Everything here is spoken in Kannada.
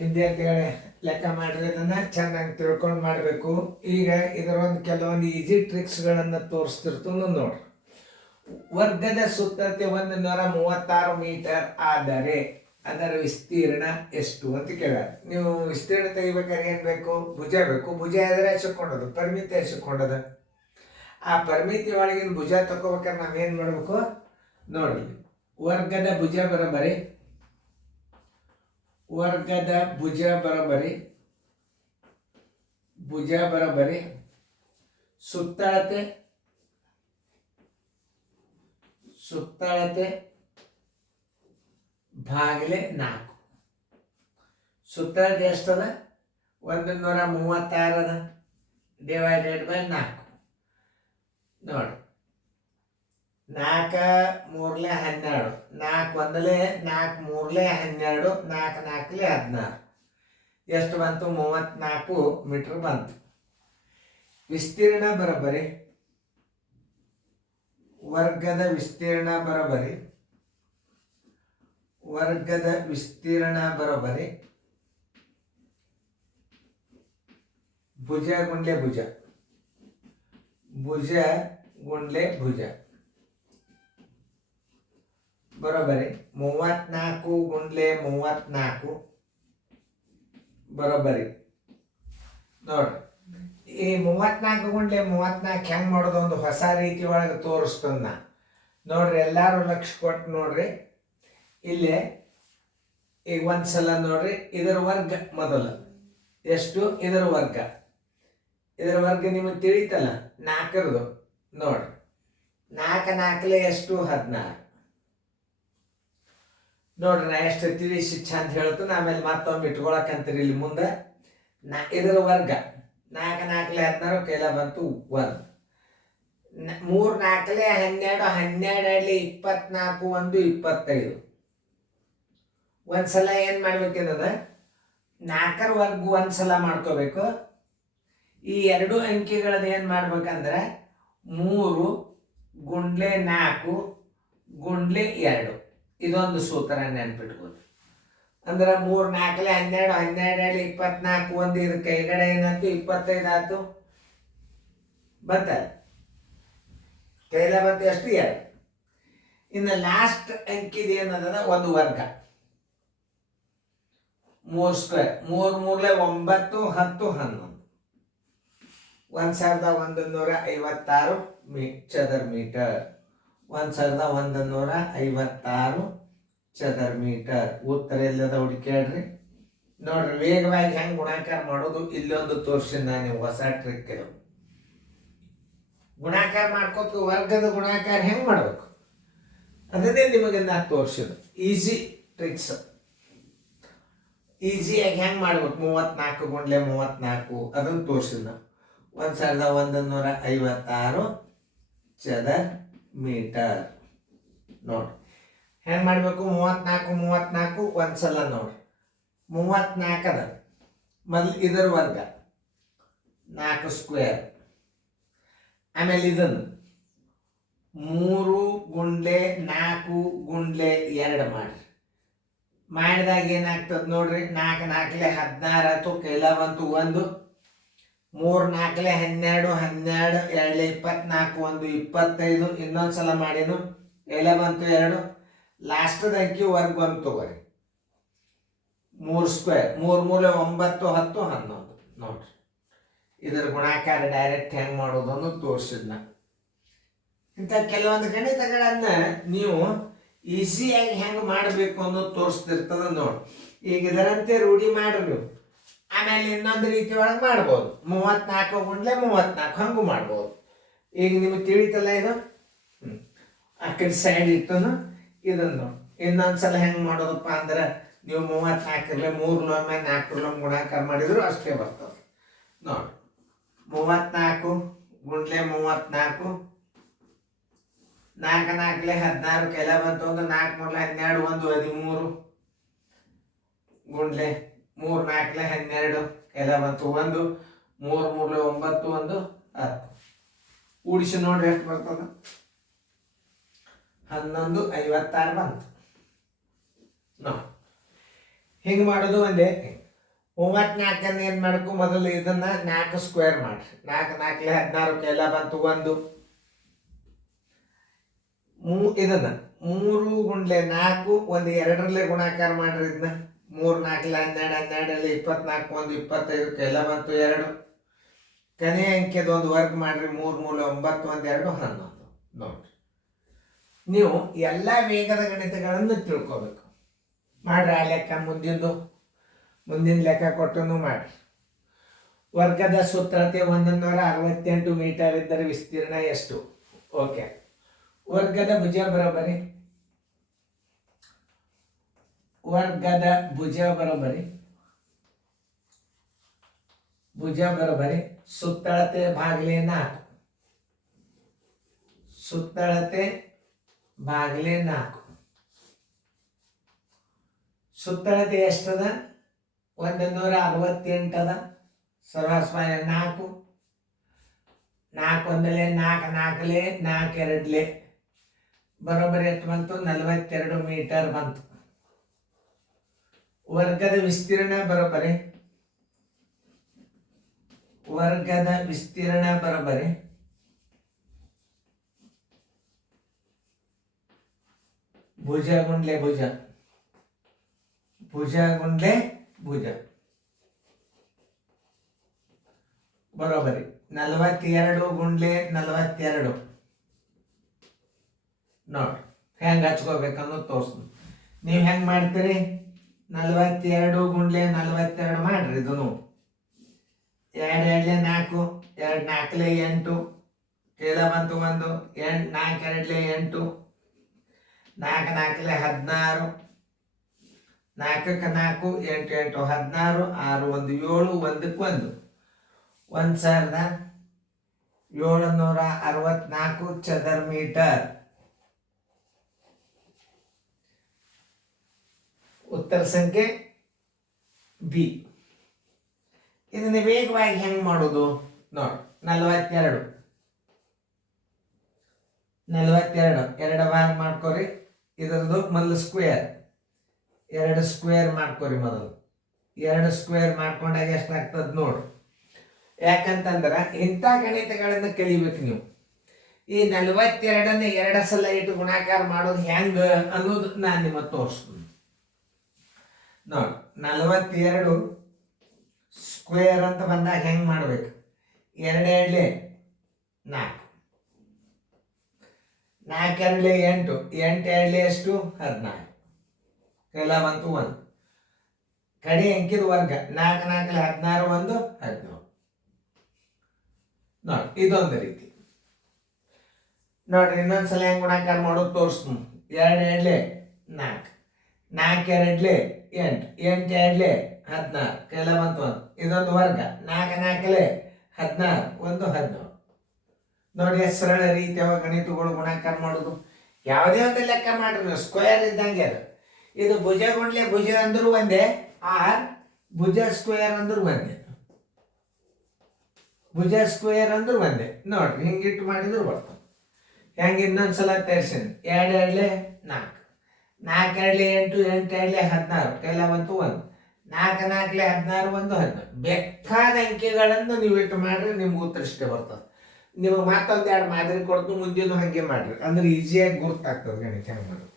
ವಿದ್ಯಾರ್ಥಿಗಳೇ, ಲೆಕ್ಕ ಮಾಡಿದ್ರೆ ಇದನ್ನು ಚೆನ್ನಾಗಿ ತಿಳ್ಕೊಂಡು ಮಾಡಬೇಕು. ಈಗ ಇದರೊಂದು ಕೆಲವೊಂದು ಈಸಿ ಟ್ರಿಕ್ಸ್ಗಳನ್ನು ತೋರಿಸ್ತಿರ್ತು ನೋಡ್ರಿ. ವರ್ಗದ ಸುತ್ತಳತೆ 136 ಮೀಟರ್ ಆದರೆ ಅದರ ವಿಸ್ತೀರ್ಣ ಎಷ್ಟು ಅಂತ ಕೇಳ್ಯಾರ. ನೀವು ವಿಸ್ತೀರ್ಣ ತೆಗಿಬೇಕಾದ್ರೆ ಏನು ಬೇಕು? ಭುಜ ಬೇಕು. ಭುಜ ಆದರೆ ಎಷ್ಕೊಂಡದು? ಪರಿಮಿತಿ ಎಷ್ಕೊಂಡದ? ಆ ಪರಿಮಿತಿ ಒಳಗಿನ ಭುಜ ತಗೋಬೇಕಾದ್ರೆ ನಾವೇನು ಮಾಡಬೇಕು ನೋಡ್ರಿ. ವರ್ಗದ ಭುಜ ಬರೋಬರಿ ಭುಜ ಬರೋಬರಿ ಸುತ್ತಳತೆ ಭಾಗಿಲೆ 4. ಸುತ್ತಳತೆ ಎಷ್ಟದ? 136 ಅದ, ಡಿವೈಡೆಡ್ ಬೈ 4. ನೋಡಿ, 4 3 12, 4 1 4 3 12, 4 4 16. ಎಷ್ಟು ಬಂತು? 34 ಮೀಟರ್ ಬಂತು. ವಿಸ್ತೀರ್ಣ ಬರೋಬರಿ ವರ್ಗದ ವಿಸ್ತೀರ್ಣ ಬರೋಬರಿ ಭುಜ ಗುಂಡ್ಲೆ ಭುಜ ಬರೋಬರಿ 34 ಗುಂಡ್ಲೆ 34 ಬರೋಬರಿ. ನೋಡ್ರಿ, ಈ 34 ಗುಂಡ್ಲೆ 34 ಹೆಂಗೆ ಮಾಡೋದು ಒಂದು ಹೊಸ ರೀತಿ ಒಳಗೆ ತೋರಿಸ್ತಂದ ನೋಡ್ರಿ. ಎಲ್ಲರೂ ಲಕ್ಷ ಕೊಟ್ಟು ನೋಡ್ರಿ. ಇಲ್ಲೇ ಈಗ ಒಂದ್ಸಲ ನೋಡ್ರಿ, ಇದರ ವರ್ಗ ಮೊದಲು ಎಷ್ಟು? ಇದರ ವರ್ಗ ನಿಮಗೆ ತಿಳಿತಲ್ಲ, 4ರದು. ನೋಡ್ರಿ, 4 4 ಎಷ್ಟು? 16. ನೋಡ್ರಿ, ನಾ ಎಷ್ಟು ತಿಳಿಸಿ ಚಂದ ಹೇಳ್ತಾನೆ. ಆಮೇಲೆ ಮತ್ತೊಮ್ಮೆ ಇಟ್ಕೊಳಕಂತೀರಿ ಇಲ್ಲಿ ಮುಂದೆ. ಇದರ ವರ್ಗ 4 4 16 ಕೈಲ ಬಂತು 1. 3 4 12, 12 24 1 25. ಒಂದ್ಸಲ ಏನು ಮಾಡ್ಬೇಕೇನದ? 4ರ ವರ್ಗ ಒಂದ್ಸಲ ಮಾಡ್ಕೋಬೇಕು. ಈ 2 ಅಂಕಿಗಳನ್ನ ಏನು ಮಾಡ್ಬೇಕಂದ್ರೆ 3 ಗುಂಡ್ಲೆ 4 ಗುಂಡ್ಲೆ 2. ಇದೊಂದು ಸೂತ್ರ ನೆನ್ಪಿಟ್ಬೋದು. ಅಂದ್ರೆ 3 4 12, 12 24 1. ಇದು ಕೈಗಡೆ ಏನಾಯ್ತು? 25 ಆಯ್ತು. ಬಂತಲ್ಲ, ಕೈಲ ಬಂತು ಎಷ್ಟು? 2. ಇನ್ನು ಲಾಸ್ಟ್ ಅಂಕಿದ ಏನದ? ಒಂದು ವರ್ಗ 3 ಸ್ಕ್ವೇರ್. 3 3 9 10 11. 1156 ಚದರ ಮೀಟರ್. 1156 ಚದರ ಮೀಟರ್. ಉತ್ತರ ಎಲ್ಲದ ಹುಡುಕ್ಯಾಡ್ರಿ. ನೋಡ್ರಿ, ವೇಗವಾಗಿ ಹೆಂಗೆ ಗುಣಾಕಾರ ಮಾಡೋದು ಇಲ್ಲೊಂದು ತೋರಿಸಿ ನಾನು ಹೊಸ ಟ್ರಿಕ್. ಇದು ಗುಣಾಕಾರ ಮಾಡ್ಕೋತ ವರ್ಗದ ಗುಣಾಕಾರ ಹೆಂಗೆ ಮಾಡ್ಬೇಕು ಅದನ್ನೇ ನಿಮಗೆ ನಾನು ತೋರಿಸಿದ್ದು. ಈಸಿ ಟ್ರಿಕ್ಸ್, ಈಸಿಯಾಗಿ ಹೆಂಗೆ ಮಾಡ್ಬೇಕು. 34 ಗುಂಡ್ಲೆ 34 ಅದನ್ನು ತೋರಿಸಿದ. 1156 ಚದರ ಮೀಟರ್. ನೋಡಿ ಹೆಂಗೆ ಮಾಡಬೇಕು? 34 ಒಂದ್ಸಲ ನೋಡ್ರಿ. 34 ಅದ ಮೊದಲು. ಇದರ ವರ್ಗ 4 ಸ್ಕ್ವೇರ್. ಆಮೇಲೆ ಇದನ್ನು 3 ಗುಂಡ್ಲೆ 4 ಗುಂಡ್ಲೆ 2 ಮಾಡಿದಾಗ ಏನಾಗ್ತದೆ ನೋಡ್ರಿ. 4 4 16 ಆಯ್ತು, ಕೈಲ ಬಂತು 1. 3 4 12, 12 2 24 1 25. ಇನ್ನೊಂದ್ಸಲ ಮಾಡಿನು, ಕೈಲ ಬಂತು 2. ಲಾಸ್ಟದ ಅಂಕಿ ವರ್ಗ 1 ತಗೋರಿ. 3 ಸ್ಕ್ವೇರ್. 3 3 9 10 11. ನೋಡ್ರಿ, ಇದರ ಗುಣಾಕಾರ ಡೈರೆಕ್ಟ್ ಹೆಂಗೆ ಮಾಡೋದನ್ನು ತೋರಿಸಿದ್ನ. ಇಂಥ ಕೆಲವೊಂದು ಗಣಿತಗಳನ್ನ ನೀವು ಈಸಿಯಾಗಿ ಹೆಂಗೆ ಮಾಡಬೇಕು ಅನ್ನೋದು ತೋರಿಸ್ತಿರ್ತದ ನೋಡಿ. ಈಗ ಇದರಂತೆ ರೂಢಿ ಮಾಡ್ರಿ ನೀವು. ಆಮೇಲೆ ಇನ್ನೊಂದು ರೀತಿ ಒಳಗೆ ಮಾಡ್ಬೋದು. 34 ಗುಂಡ್ಲೆ 34 ಹಂಗೂ ಮಾಡ್ಬೋದು. ಈಗ ನಿಮಗೆ ತಿಳಿತಲ್ಲ ಇದು. ಆ ಕಡೆ ಸೈಡ್ ಇಟ್ಟು ಇದನ್ನು ಇನ್ನೊಂದ್ಸಲ ಹೆಂಗೆ ಮಾಡೋದಪ್ಪ ಅಂದ್ರೆ, ನೀವು 34 3 4 ಗುಣಾಕಾರ ಮಾಡಿದ್ರು ಅಷ್ಟೇ ಬರ್ತದೆ. ನೋಡಿ, 34 ಗುಂಡ್ಲೆ 34 4 4 16 ಕೈಲ ಬಂತು. 4 3 12 1 13 ಗುಂಡ್ಲೆ 3 4 12 ಕೈಲ ಬಂತು 1. 3 3 9 1 10. ಕೂಡಿಸಿ ನೋಡ್ರಿ ಎಷ್ಟು ಬರ್ತದ? 1156 ಬಂತು. ನೋಡಿ, ಹಿಂಗೆ ಮಾಡೋದು ಒಂದೇ. 34 ಏನು ಮಾಡಬೇಕು, ಮೊದಲು ಇದನ್ನ 4 ಸ್ಕ್ವೇರ್ ಮಾಡಿ. 4 4 16 ಕೈಲ ಬಂತು 1. ಇದನ್ನ 3 ಗುಂಡ್ಲೆ 4 ಒಂದು 2ರಲ್ಲೇ ಗುಣಾಕಾರ ಮಾಡ್ರಿ. ಇದನ್ನ 3 4 12 12 24 1 25 ಕೈಲ ಬಂತು 2. ಕೊನೆಯ ಅಂಕೆದು ಒಂದು ವರ್ಗ ಮಾಡ್ರಿ. 3 3 9 1 2 11. ನೋಡ್ರಿ, ನೀವು ಎಲ್ಲ ವೇಗದ ಗಣಿತಗಳನ್ನು ತಿಳ್ಕೊಬೇಕು. ಮಾಡ್ರಿ ಆ ಲೆಕ್ಕ. ಮುಂದಿನ ಲೆಕ್ಕ ಕೊಟ್ಟು ಮಾಡ್ರಿ. ವರ್ಗದ ಸುತ್ತಳತೆ 168 ಮೀಟರ್ ಇದ್ದರೆ ವಿಸ್ತೀರ್ಣ ಎಷ್ಟು? ಓಕೆ. ವರ್ಗದ ಭುಜ ಬರೋಬರಿ ಭುಜ ಬರೋಬರಿ ಸುತ್ತಳತೆ ಭಾಗಲೇ 4. ಸುತ್ತಳತೆ ಭಾಗಲೇ 4. ಸುತ್ತಳತೆ ಎಷ್ಟದ? 168 ಅದ. ಸರ್ವಸ್ವಾಯ 4. 4 ಒಂದಲೇ 4 4ಲೇ 4 2ಲೇ ಬರೋಬ್ಬರಿ ಎಷ್ಟು ಬಂತು? 42 ಮೀಟರ್ ಬಂತು. ವರ್ಗದ ವಿಸ್ತೀರ್ಣ ಬರೋಬ್ಬರಿ ಭುಜ ಗುಂಡ್ಲೆ ಭುಜ ಬರೋಬ್ಬರಿ 42 ಗುಂಡ್ಲೆ 42. ನೋಡ್ರಿ ಹೆಂಗೆ ಹಚ್ಕೋಬೇಕನ್ನೋದು ತೋರಿಸ್ತೀನಿ. ನೀವು ಹೆಂಗೆ ಮಾಡ್ತೀರಿ? 42 ಗುಂಡ್ಲೆ 42 ಮಾಡ್ರಿ. ಇದನ್ನು 2 2 4 2 4 8 ಕೇಳ ಬಂತು 1 4 2 8 4 4 16 4 4 8 8 16 6 1 7 1ಕ್ಕೆ 1764 ಚದರ ಮೀಟರ್. ಉತ್ತರ ಸಂಖ್ಯೆ ಬಿ. ಇದನ್ನ ವೇಗವಾಗಿ ಹೆಂಗೆ ಮಾಡೋದು ನೋಡಿ. 42 2 ಭಾಗ ಮಾಡ್ಕೊರಿ. ಇದರದು ಮೊದಲು ಸ್ಕ್ವೇರ್ 2 ಸ್ಕ್ವೇರ್ ಮಾಡ್ಕೊರಿ. ಮೊದಲು 2 ಸ್ಕ್ವೇರ್ ಮಾಡ್ಕೊಂಡಾಗ ಎಷ್ಟಾಗ್ತದೆ ನೋಡ್ರಿ. ಯಾಕಂತಂದ್ರೆ ಇಂಥ ಗಣಿತಗಳನ್ನು ಕಲಿಬೇಕು ನೀವು. ಈ 42ನ್ನ 2 ಸಲ ಇಟ್ಟು ಗುಣಾಕಾರ ಮಾಡೋದು ಹೆಂಗೆ ಅನ್ನೋದು ನಾನು ನಿಮಗೆ ತೋರಿಸ್ತೀನಿ ನೋಡಿ. 42 ಸ್ಕ್ವೇರ್ ಅಂತ ಬಂದಾಗ ಹೆಂಗೆ ಮಾಡ್ಬೇಕು? 2 2 4 4 2 8 8 2 ಎಷ್ಟು? 14 ಕೈಲ ಬಂತು 1. ಕಡೆ ಅಂಕಿದ ವರ್ಗ 4 4 16 1 17 ನೋಡಿ. ಇದೊಂದು ರೀತಿ ನೋಡ್ರಿ. ಇನ್ನೊಂದ್ಸಲ ಹೆಂಗೆ ಗುಣಾಕಾರ ಮಾಡೋದು ತೋರಿಸ್ತೀನಿ. 2 2 4 4 2 8 8 2 16 ಕೈಲ ಬಂತು 1. ಇದೊಂದು ವರ್ಗ 4 4 16 1 17 ನೋಡಿ. ಸರಳ ರೀತಿಯಾಗ ಗಣಿತಗಳು ಗುಣಾಕಾರ ಮಾಡೋದು. ಯಾವುದೇ ಒಂದು ಲೆಕ್ಕ ಮಾಡ್ರಿ ನೀವು, ಸ್ಕ್ವೇರ್ ಇದ್ದಂಗೆ ಅದು. ಇದು ಭುಜ ಗುಂಡ್ಲೆ ಭುಜ ಅಂದ್ರೂ ಒಂದೇ, ಆರ್ ಭುಜ ಸ್ಕ್ವೇರ್ ಅಂದ್ರೂ ಒಂದೇ. ಭುಜ ಸ್ಕ್ವೇರ್ ಅಂದ್ರೂ ಒಂದೇ ನೋಡ್ರಿ. ಹಿಂಗಿಟ್ಟು ಮಾಡಿದ್ರು ಬರ್ತದೆ. ಹೆಂಗೆ ಇನ್ನೊಂದ್ಸಲ ತರಿಸೀನಿ. 2 2 4 4 2 8 8 2 16 ಕೈಲ ಬಂತು 1. 4 4 16 1 17 ಬೇಕಾದ ಅಂಕಿಗಳನ್ನು ನೀವು ಇಟ್ಟು ಮಾಡ್ರಿ, ನಿಮ್ಗೆ ಉತ್ತರ ಇಷ್ಟೇ ಬರ್ತದೆ. ನಿಮಗೆ ಮತ್ತೊಂದು 2 ಮಾದರಿ ಕೊಡ್ತು, ಮುಂದಿನ ಹಾಗೆ ಮಾಡ್ರಿ. ಅಂದ್ರೆ ಈಸಿಯಾಗಿ ಗುರ್ತಾಗ್ತದೆ ಗಣಿತ ಹೆಂಗೆ ಮಾಡೋದು.